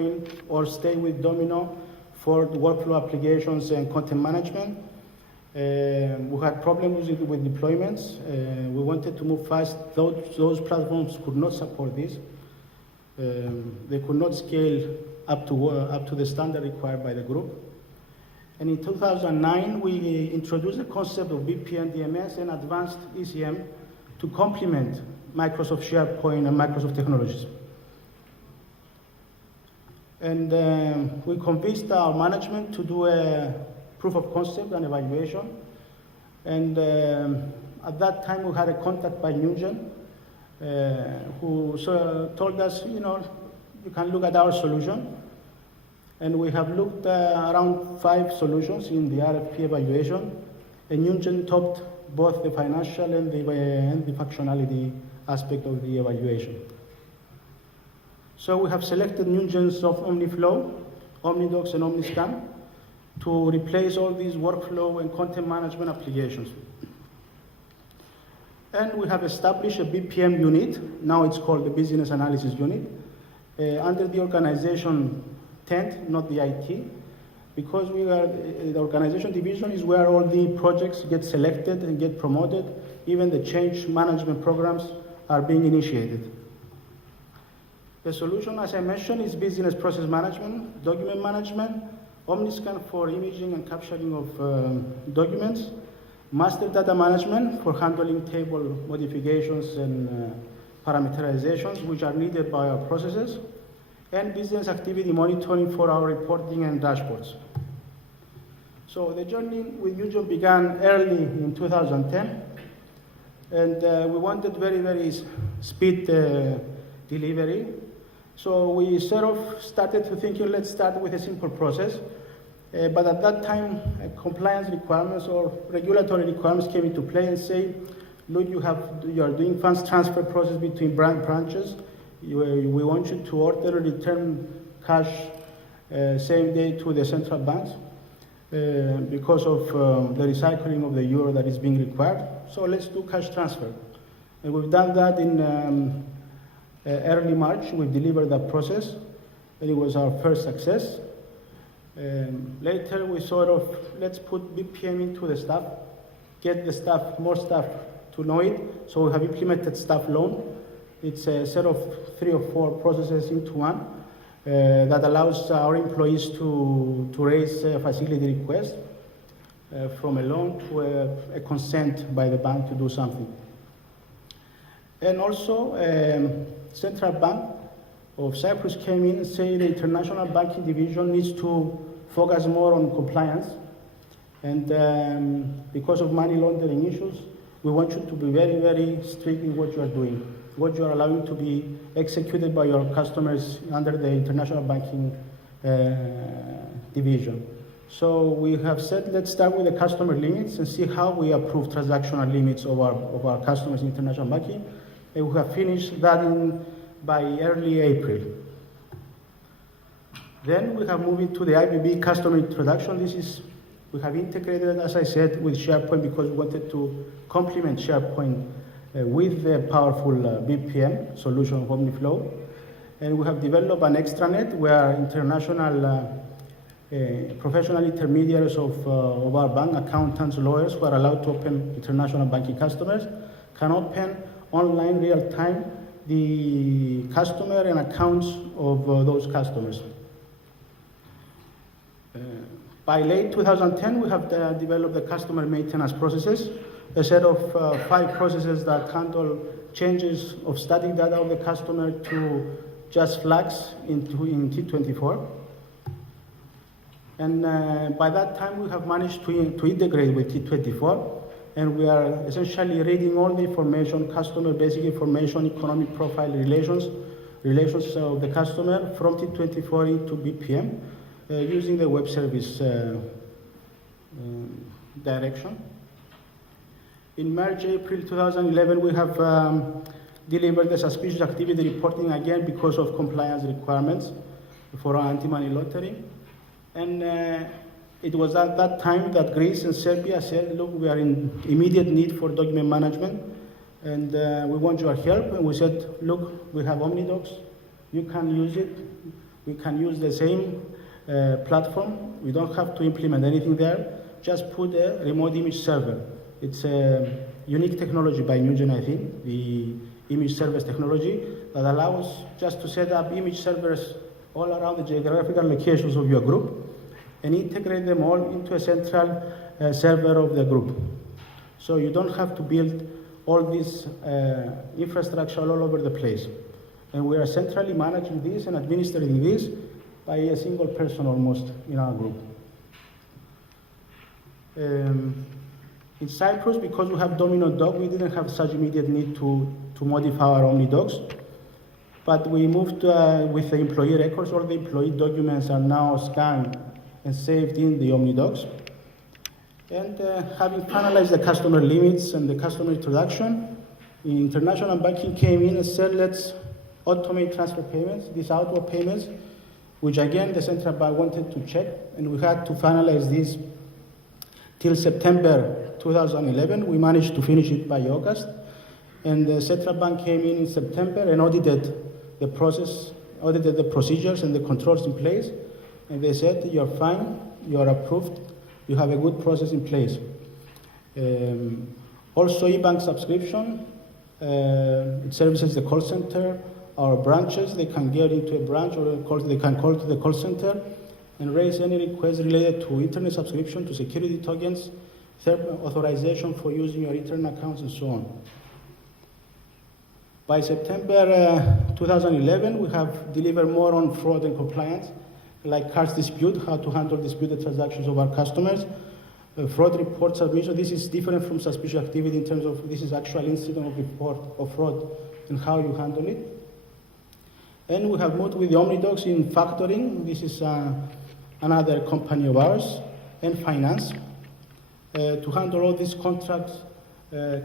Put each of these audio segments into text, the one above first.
or stay with Domino for the workflow applications and content management. We had problems with deployments. We wanted to move fast. Those platforms could not support this. They could not scale up to the standard required by the group. And in 2009, we introduced the concept of BPM DMS and advanced ECM to complement Microsoft SharePoint and Microsoft technologies. And we convinced our management to do a proof of concept and evaluation. And at that time, we had a contact by Newgen, who told us, you can look at our solution. And we have looked around 5 solutions in the RFP evaluation. And Newgen topped both the financial and the functionality aspect of the evaluation. So we have selected Newgen's of OmniFlow, OmniDocs, and OmniScan to replace all these workflow and content management applications. And we have established a BPM unit. Now it's called the Business Analysis Unit, under the organization tent, not the IT, because the organization division is where all the projects get selected and get promoted. Even the change management programs are being initiated. The solution, as I mentioned, is business process management, document management, OmniScan for imaging and capturing of documents, master data management for handling table modifications and parameterizations which are needed by our processes, and business activity monitoring for our reporting and dashboards. So the journey with Newgen began early in 2010, and we wanted very speed delivery. So we sort of started to think, let's start with a simple process. But at that time, compliance requirements or regulatory requirements came into play and say, look, you are doing funds transfer process between branches. We want you to order and return cash same day to the central banks because of the recycling of the euro that is being required. So let's do cash transfer. And we've done that in early March. We delivered that process, and it was our first success. Later, we let's put BPM into the staff, get the staff, more staff to know it. So we have implemented staff loan. It's a set of 3 or 4 processes into one that allows our employees to raise a facility request from a loan to a consent by the bank to do something. And also, Central Bank of Cyprus came in and said the international banking division needs to focus more on compliance. And because of money laundering issues, we want you to be very strict in what you are doing, what you are allowing to be executed by your customers under the international banking division. So we have said, let's start with the customer limits and see how we approve transactional limits of our customers in international banking. And we have finished that by early April. Then we have moved into the IBB customer introduction. We have integrated, as I said, with SharePoint because we wanted to complement SharePoint with the powerful BPM solution of OmniFlow. And we have developed an extranet where international professional intermediaries of our bank, accountants, lawyers who are allowed to open international banking customers, can open online real-time the customer and accounts of those customers. By late 2010, we have developed the customer maintenance processes, a set of 5 processes that handle changes of static data of the customer to just flags in T24. And by that time, we have managed to integrate with T24. And we are essentially reading all the information, customer basic information, economic profile relations of the customer from T24 into BPM using the web service direction. In March, April 2011, we have delivered the suspicious activity reporting again because of compliance requirements for anti-money laundering. And it was at that time that Greece and Serbia said, look, we are in immediate need for document management, and we want your help. And we said, look, we have OmniDocs, you can use it. We can use the same platform. We don't have to implement anything there. Just put a remote image server. It's a unique technology by Newgen, I think, the image servers technology that allows just to set up image servers all around the geographical locations of your group and integrate them all into a central server of the group. So you don't have to build all this infrastructure all over the place. And we are centrally managing this and administering this by a single person almost in our group. In Cyprus, because we have Domino Dog, we didn't have such immediate need to modify our OmniDocs. But we moved with the employee records. All the employee documents are now scanned and saved in the OmniDocs. And having finalized the customer limits and the customer introduction, international banking came in and said, let's automate transfer payments, these outward payments, which again the central bank wanted to check, and we had to finalize this till September 2011. We managed to finish it by August, and the central bank came in September and audited the process, audited the procedures and the controls in place, and they said, you're fine, you're approved, you have a good process in place. Also, e-bank subscription, it services the call center. Our branches, they can get into a branch or they can call to the call center and raise any requests related to internet subscription, to security tokens, authorization for using your internet accounts, and so on. By September 2011, we have delivered more on fraud and compliance, like cards dispute, how to handle disputed transactions of our customers, fraud report submission. This is different from suspicious activity in terms of this is actual incident of report of fraud and how you handle it. And we have moved with the OmniDocs in factoring. This is another company of ours, and finance, to handle all these contracts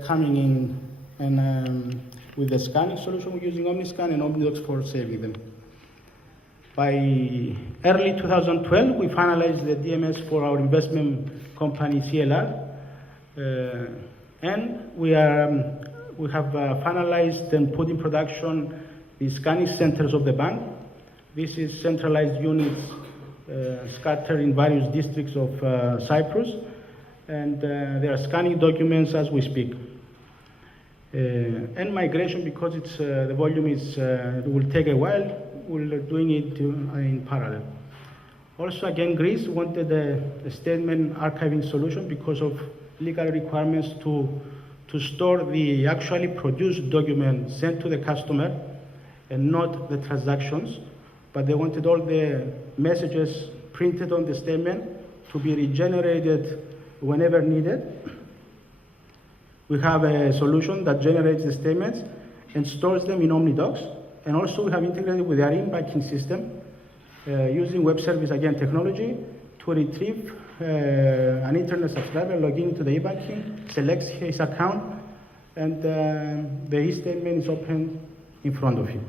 coming in, and with the scanning solution, we're using OmniScan and OmniDocs for saving them. By early 2012, we finalized the DMS for our investment company, CLR, and we have finalized and put in production the scanning centers of the bank. This is centralized units scattered in various districts of Cyprus, and they are scanning documents as we speak. And migration, because it's the volume is will take a while, we're doing it in parallel. Also, again, Greece wanted a statement archiving solution because of legal requirements to store the actually produced document sent to the customer and not the transactions, but they wanted all the messages printed on the statement to be regenerated whenever needed. We have a solution that generates the statements and stores them in OmniDocs, and also we have integrated with our in-banking system using web service, again, technology, to retrieve an internet subscriber, log into the e-banking, selects his account, and the e-statement is open in front of you.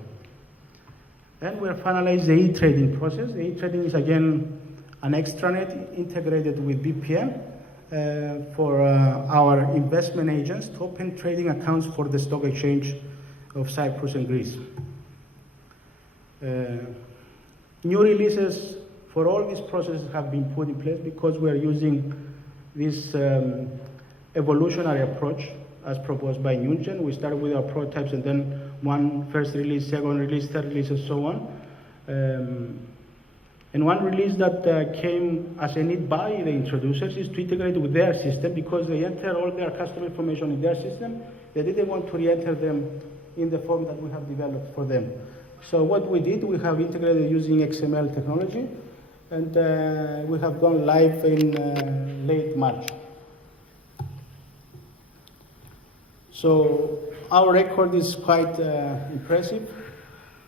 And we'll finalize the e-trading process. The e-trading is, again, an extranet integrated with BPM for our investment agents to open trading accounts for the stock exchange of Cyprus and Greece. New releases for all these processes have been put in place because we are using this evolutionary approach as proposed by Newgen. We started with our prototypes and then one first release, second release, third release, and so on. And one release that came as a need by the introducers is to integrate with their system because they enter all their customer information in their system. They didn't want to re-enter them in the form that we have developed for them. So what we did, we have integrated using XML technology, and we have gone live in late March. So our record is quite impressive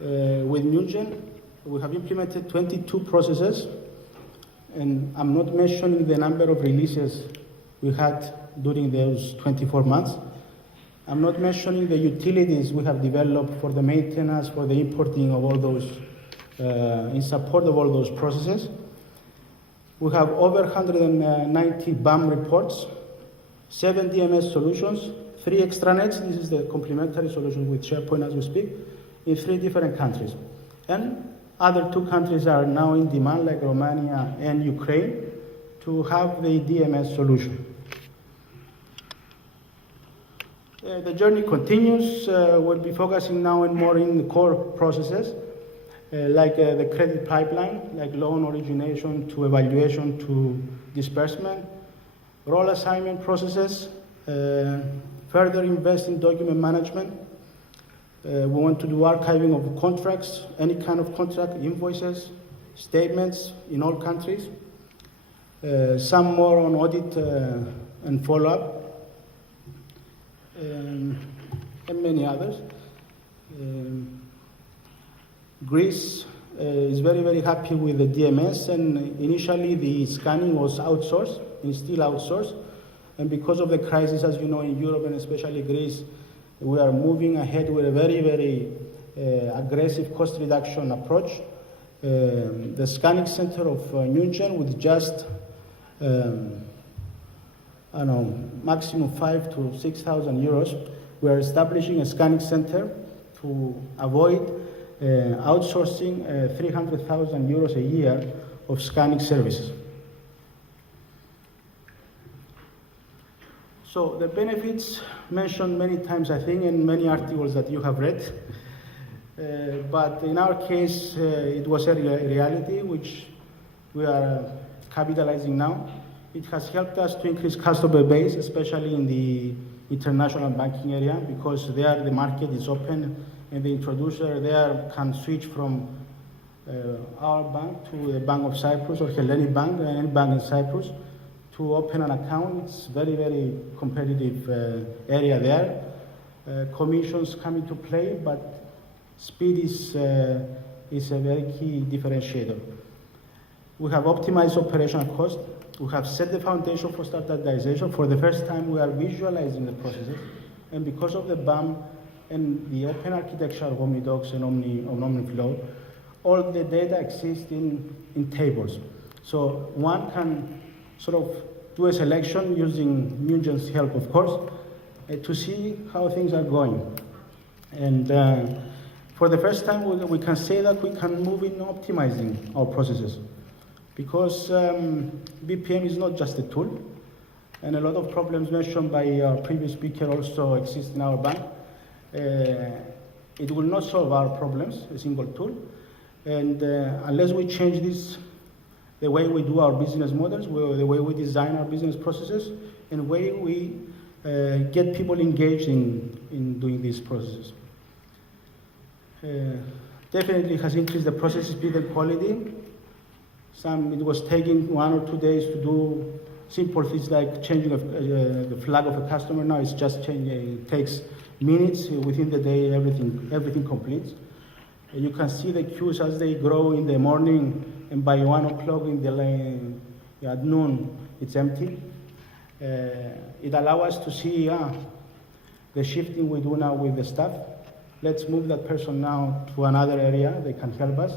with Newgen. We have implemented 22 processes, and I'm not mentioning the number of releases we had during those 24 months. I'm not mentioning the utilities we have developed for the maintenance, for the importing of all those, in support of all those processes. We have over 190 BAM reports, 7 DMS solutions, 3 extranets. This is the complementary solution with SharePoint as we speak, in 3 different countries. And Other two countries are now in demand, like Romania and Ukraine, to have the DMS solution. The journey continues. We'll be focusing now more in the core processes, like the credit pipeline, like loan origination to evaluation to disbursement, role assignment processes, further invest in document management. We want to do archiving of contracts, any kind of contract, invoices, statements in all countries. Some more on audit and follow-up, and many others. Greece is very, very happy with the DMS, and initially the scanning was outsourced, it's still outsourced. And because of the crisis, as you know, in Europe and especially Greece, we are moving ahead with a very, very aggressive cost reduction approach. The scanning center of Newgen with just, maximum 5,000 to 6,000 euros, we are establishing a scanning center to avoid outsourcing 300,000 euros a year of scanning services. So the benefits mentioned many times, I think, in many articles that you have read. But in our case, it was a reality which we are capitalizing now. It has helped us to increase customer base, especially in the international banking area, because there the market is open and the introducer there can switch from our bank to the Bank of Cyprus or Hellenic Bank, any bank in Cyprus, to open an account. It's very, very competitive area there. Commissions come into play, but speed is a very key differentiator. We have optimized operational cost. We have set the foundation for standardization. For the first time, we are visualizing the processes. And because of the BAM and the open architecture of OmniDocs and OmniFlow, all the data exists in tables. So one can sort of do a selection using Newgen's help, of course, to see how things are going. And for the first time, we can say that we can move in optimizing our processes, because BPM is not just a tool, and a lot of problems mentioned by our previous speaker also exist in our bank. It will not solve our problems, a single tool, and unless we change this, the way we do our business models, the way we design our business processes, and the way we get people engaged in doing these processes. Definitely has increased the process speed and quality. It was taking 1 or 2 days to do simple things like changing the flag of a customer. Now it's just changing. It takes minutes. Within the day, everything completes. You can see the queues as they grow in the morning, and by 1 o'clock at noon, it's empty. It allows us to see the shifting we do now with the staff. Let's move that person now to another area. They can help us.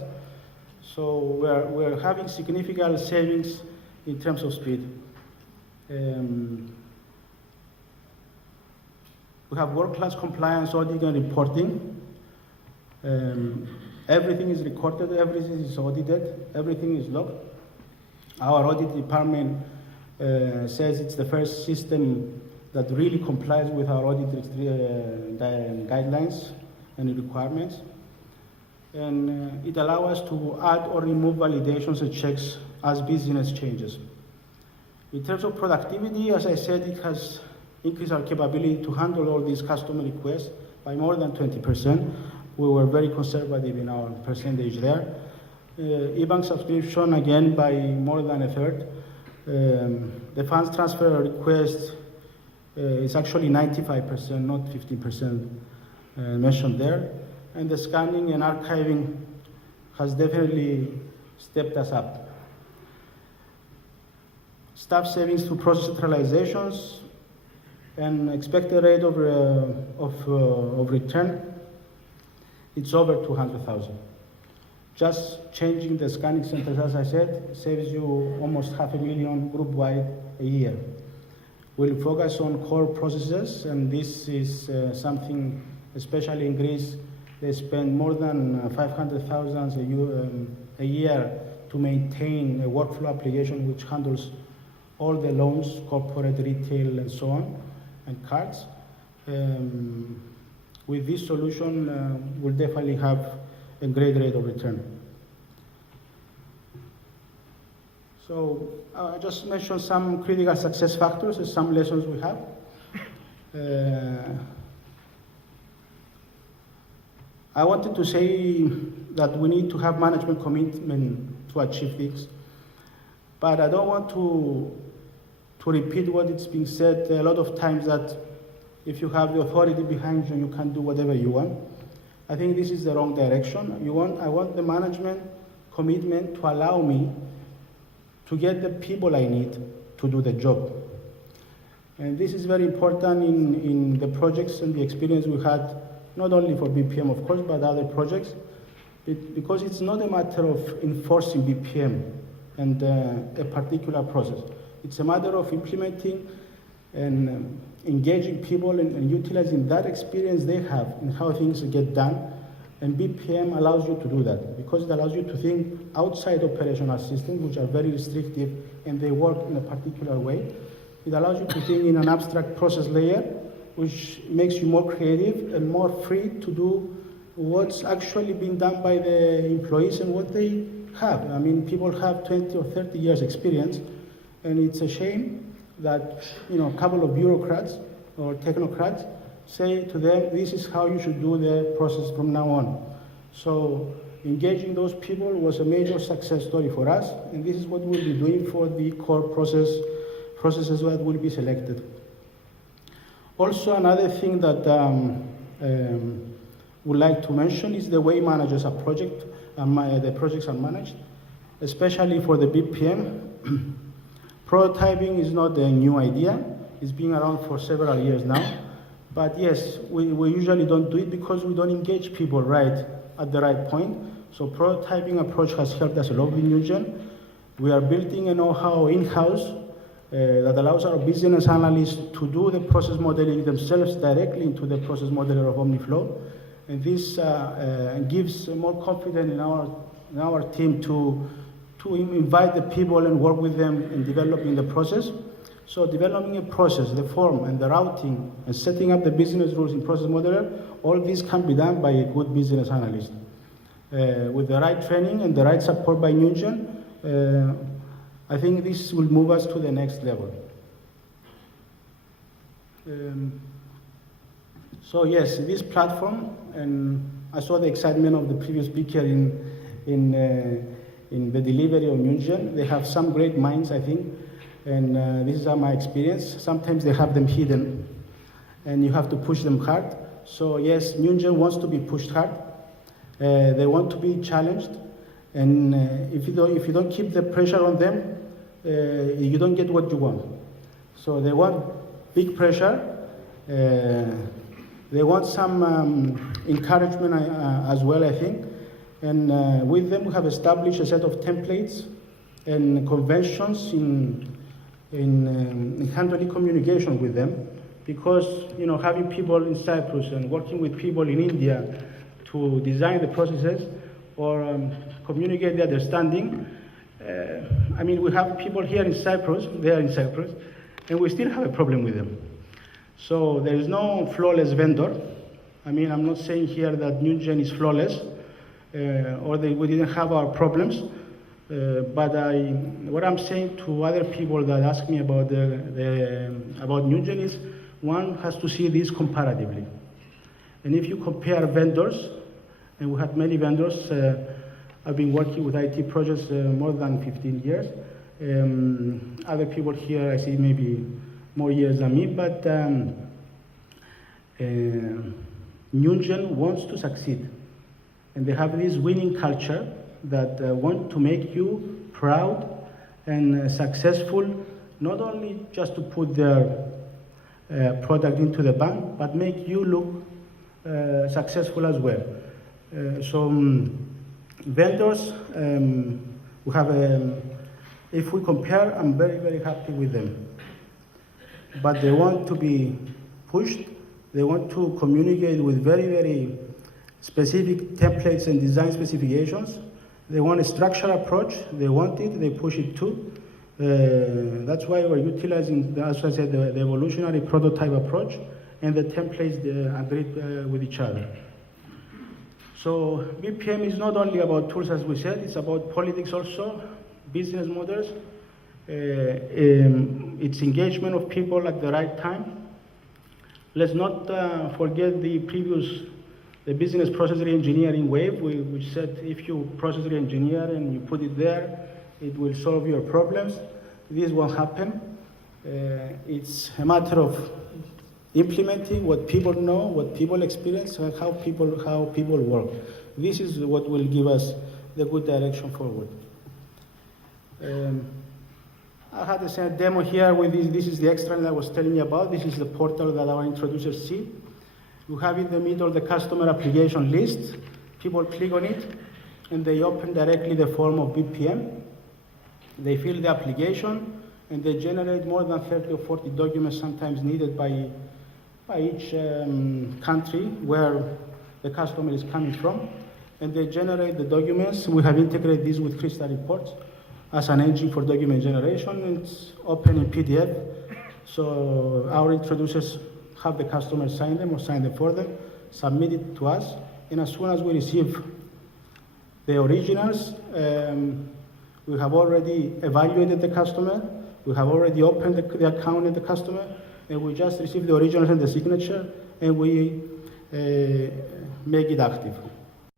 So we're having significant savings in terms of speed. We have world-class compliance, audit, and reporting. Everything is recorded, everything is audited, everything is logged. Our audit department says it's the first system that really complies with our audit guidelines and requirements. And it allows us to add or remove validations and checks as business changes. In terms of productivity, as I said, it has increased our capability to handle all these customer requests by more than 20%. We were very conservative in our percentage there. E-bank subscription, again, by more than a third. The funds transfer request is actually 95%, not 15% mentioned there. And the scanning and archiving has definitely stepped us up. Staff savings through process centralizations and expected rate of return, it's over 200,000. Just changing the scanning centers, as I said, saves you almost 500,000 group-wide a year. We'll focus on core processes, and this is something, especially in Greece, They spend more than 500,000 a year to maintain a workflow application which handles all the loans, corporate, retail, and so on, and cards. With this solution, we'll definitely have a great rate of return. So I just mentioned some critical success factors and some lessons we have. I wanted to say that we need to have management commitment to achieve this, but I don't want to repeat what is being said a lot of times, that if you have the authority behind you, you can do whatever you want. I think this is the wrong direction. I want the management commitment to allow me to get the people I need to do the job. And this is very important in the projects and the experience we had, not only for BPM, of course, but other projects, because it's not a matter of enforcing BPM and a particular process. It's a matter of implementing and engaging people and utilizing that experience they have in how things get done. And BPM allows you to do that, because it allows you to think outside operational systems, which are very restrictive and they work in a particular way. It allows you to think in an abstract process layer, which makes you more creative and more free to do what's actually being done by the employees and what they have. I mean, people have 20 or 30 years experience, and it's a shame that a couple of bureaucrats or technocrats say to them, this is how you should do the process from now on. So engaging those people was a major success story for us, and this is what we'll be doing for the core processes that will be selected. Also, another thing that would like to mention is the way managers are the projects are managed, especially for the BPM. Prototyping is not a new idea. It's been around for several years now. But yes, we usually don't do it because we don't engage people right at the right point. So prototyping approach has helped us a lot with Newgen. We are building a know-how in-house that allows our business analysts to do the process modeling themselves directly into the process modeler of OmniFlow. And this gives more confidence in our team to invite the people and work with them in developing the process. So developing a process, the form and the routing and setting up the business rules in process modeler, all this can be done by a good business analyst. With the right training and the right support by Newgen, I think this will move us to the next level. So yes, this platform, and I saw the excitement of the previous speaker in the delivery of Newgen. They have some great minds, I think, and this is my experience. Sometimes they have them hidden, and you have to push them hard. So yes, Newgen wants to be pushed hard. They want to be challenged, and if you don't keep the pressure on them, you don't get what you want. So they want big pressure. They want some encouragement as well, I think. And with them, we have established a set of templates and conventions in handling communication with them, because having people in Cyprus and working with people in India to design the processes or communicate the understanding. I mean, we have people here in Cyprus, they are in Cyprus, and we still have a problem with them. So there is no flawless vendor. I mean, I'm not saying here that Newgen is flawless or that we didn't have our problems, but what I'm saying to other people that ask me about about Newgen is, one has to see this comparatively. And if you compare vendors, and we have many vendors, I've been working with IT projects more than 15 years. Other people here, I see maybe more years than me, but Newgen wants to succeed. And they have this winning culture that want to make you proud and successful, not only just to put their product into the bank, but make you look successful as well. Vendors, we have if we compare, I'm very, very happy with them. But they want to be pushed. They want to communicate with very, very specific templates and design specifications. They want a structured approach. They want it. They push it too. That's why we're utilizing, as I said, the evolutionary prototype approach and the templates agreed with each other. So BPM is not only about tools, as we said, it's about politics also, business models, its engagement of people at the right time. Let's not forget the business process re-engineering wave, which said if you process re-engineer and you put it there, it will solve your problems. This won't happen. It's a matter of implementing what people know, what people experience, and how people work. This is what will give us the good direction forward. I had a demo here with this. This is the extra that I was telling you about. This is the portal that our introducers see. You have in the middle the customer application list. People click on it, and they open directly the form of BPM. They fill the application, and they generate more than 30 or 40 documents, sometimes needed by each country where the customer is coming from. And they generate the documents. We have integrated this with Crystal Reports as an engine for document generation. It's open in PDF. So our introducers have the customer sign them or sign them for them, submit it to us, and as soon as we receive the originals, we have already evaluated the customer, we have already opened the account in the customer, and we just receive the originals and the signature, and we make it active.